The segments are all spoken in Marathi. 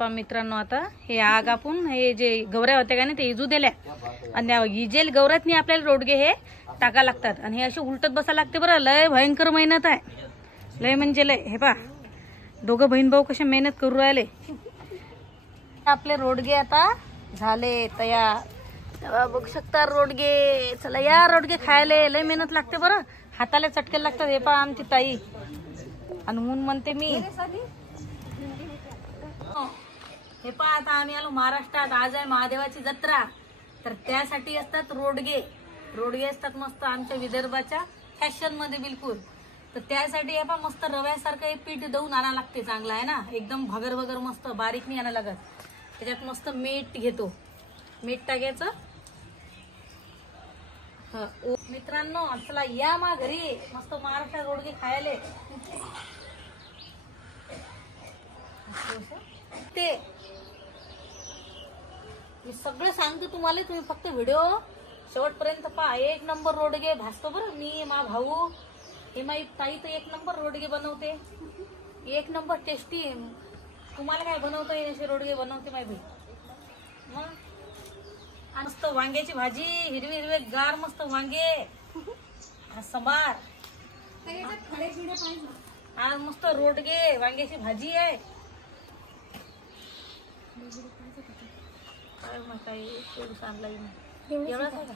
मित्रांनो आता हे आग आपण हे जे गवऱ्या होत्या का नाही ते इजू दिल्या आणि इजेल गवऱ्यातनी आपल्याला रोडगे हे टाका लागतात आणि हे असे उलटत बसा लागते बरं. लय भयंकर मेहनत आहे, लय म्हणजे लय. हे पा दोघं बहीण भाऊ कसे मेहनत करू राहिले. आपले रोडगे आता झाले तयार, बघू शकता रोडगे. चला या रोडगे खायला लय मेहनत लागते बरं, हाताला चटके लागतात. हे पा आमची ताई आणि म्हणून म्हणते मी हे पहा आता आम्ही आलो महाराष्ट्रात. आज आहे महादेवाची जत्रा, तर त्यासाठी असतात रोडगे. रोडगे असतात मस्त आमच्या विदर्भाच्या फॅशन मध्ये बिलकुल. तर त्यासाठी हे पहा मस्त रव्यासारखं हे पीठ दळून आणायला लागते. चांगला आहे ना, एकदम भगर भगर मस्त बारीक नाही आणायला लागत. त्याच्यात मस्त मीठ घेतो, मीठ टाकायचं. मित्रांनो चला या मा घरी मस्त महाराष्ट्रात रोडगे खायले. ते मी सगळं सांगतो तुम्हाला, तुम्ही फक्त व्हिडिओ शेवटपर्यंत पहा. एक नंबर रोडगे भाजतो बरं मी, मा भाऊ हे माई ताई तर एक नंबर रोडगे बनवते, एक नंबर टेस्टी. तुम्हाला काय बनवता येईल असे रोडगे बनवते माई भाई. मग मस्त वांग्याची भाजी, हिरवी हिरवे गार मस्त वांगे, सांबार. आज मस्त रोडगे वांग्याची भाजी आहे. काय म्हणताय थोडं आणला एवढाच आहे का?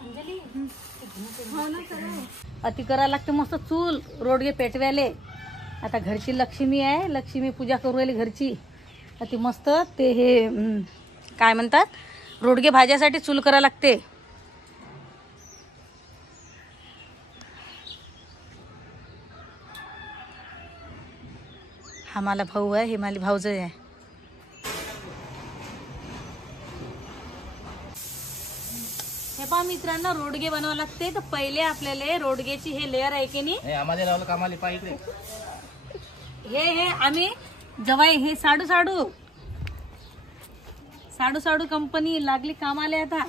अंजली अति करा लागते मस्त चूल रोडगे पेटव्याले. आता घरची लक्ष्मी आहे, लक्ष्मी पूजा करू राहिली घरची. अति मस्त ते हे काय म्हणतात रोडगे भाज्यासाठी चूल करा लागते. हा मला भाऊ आहे, हे माझी भाऊज आहे. हे पहा मित्रांनो रोडगे बनवावं लागते. तर पहिले आपल्याला रोडगेची हे लेअर आहे की नाही, हे आम्ही जवाई हे साडू साडू साडू साडू कंपनी लागली कामाला. आता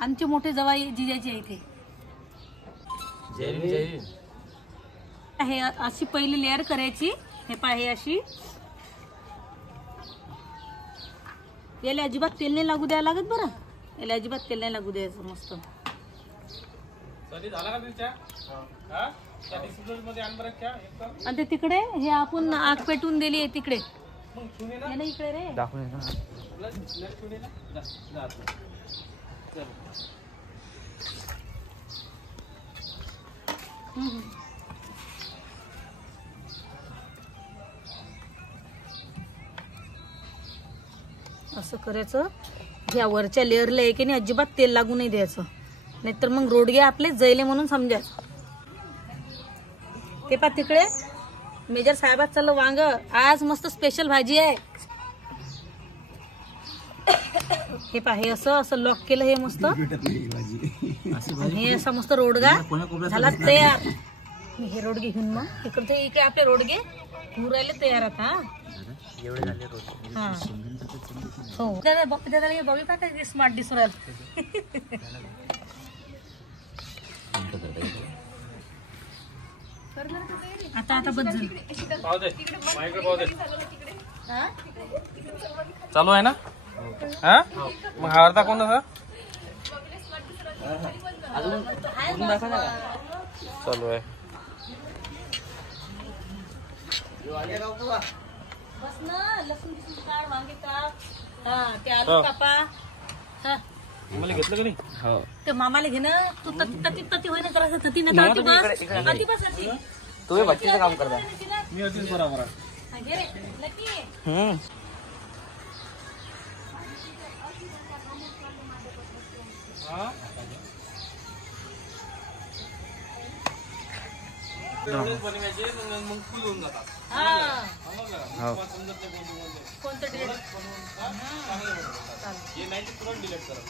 आमचे मोठे जवाई जिजाची आहे ते. हे अशी पहिली लेअर करायची. हे पहा हे अशी, याला अजिबात तेल नाही लागू द्यायला लागत बरं. याला अजिबात तेल नाही लागू द्यायचं. मस्त आणि ते तिकडे हे आपण आग पेटून दिली आहे तिकडे, इकडे रे असं करायचं. ह्या वरच्या लेअरला आहे की नाही अजिबात तेल लागू नाही द्यायचं, नाहीतर मग रोडगे आपले जैले म्हणून समजायचं. ते पा तिकडे मेजर साहेबात चाललं वांग. आज मस्त स्पेशल भाजी आहे. हे पा हे असं असं लॉक केलं हे मस्त, हे असं मस्त रोडगा झाला तयार. हे रोडगे घेऊन मग इकडे इकडे आपले रोडगे होऊ राहिले तयार. आता हा हो बघू का काय स्मार्ट दिसून आता आता बदल चालू आहे ना. हा मग हा अर्धा कोण चालू आहे. बस ना लसूण काढ, वांगे काप, ते आलू कापा. मला घेतलं का नाही? हो ते मामाला घे ना. तू तती तती होईना करायचं. तती नका अति बस अति. तुम्ही भट्टीचं काम करता, मी अतिच बरोबर आहे.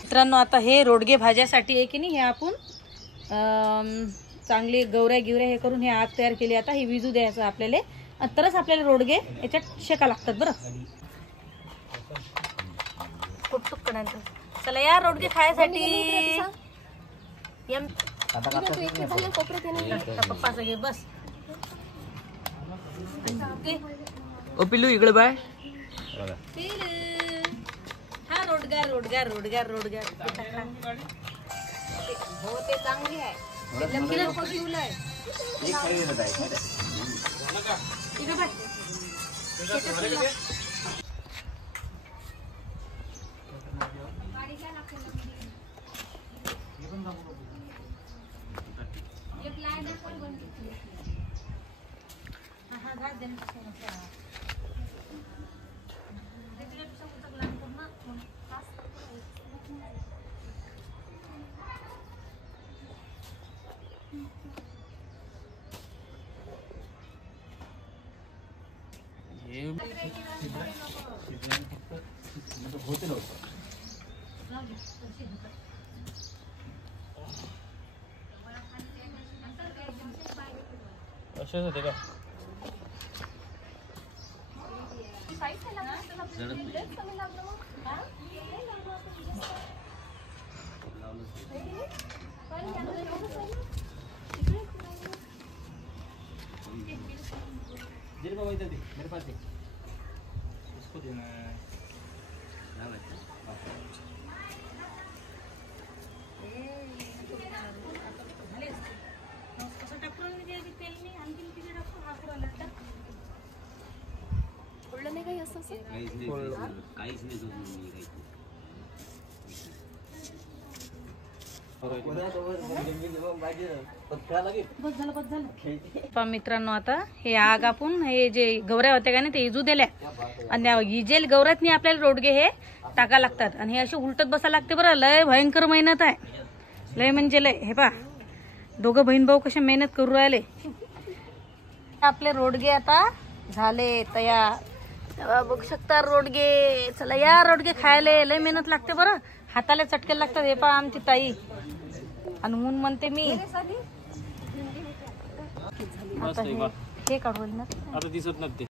मित्रांनो आता हे रोडगे भाज्यासाठी आहे की नाही, हे आपण चांगली गवऱ्या गिवऱ्या हे करून हे आग तयार केली. आता हे विजू द्यायचं आपल्याला, तरच आपल्याला रोडगे याच्यात शेका लागतात बरं. खूप तुक चला या रोडगे खायसाठी पप्पा सगळे बस. ओ पिल्लू इकडे बाय. हा रोडगार रोडगार रोडगार रोडगार हो ते चांगली आहे. असेच होते का? मेरे पास उसको देना है. मित्रांनो आता हे आग आपण हे जे गवऱ्या होत्या का नाही ते इजू दिल्या आणि इजेल गवऱ्यातनी आपल्याला रोडगे हे टाका लागतात आणि हे असे उलटत बसा लागते बरं. लय भयंकर मेहनत आहे. लय म्हणजे लय. हे पा दोघं बहीण भाऊ कसे मेहनत करू राहिले. आपले रोडगे आता झाले तयार. बघू शकता रोडगे. चला या रोडगे खायला. लय मेहनत लागते बरं. हाताला चटके लागतात. हे पा आमची ताई आणि म्हणून म्हणते मी आता हे काढू ना. आता दिसत नाही.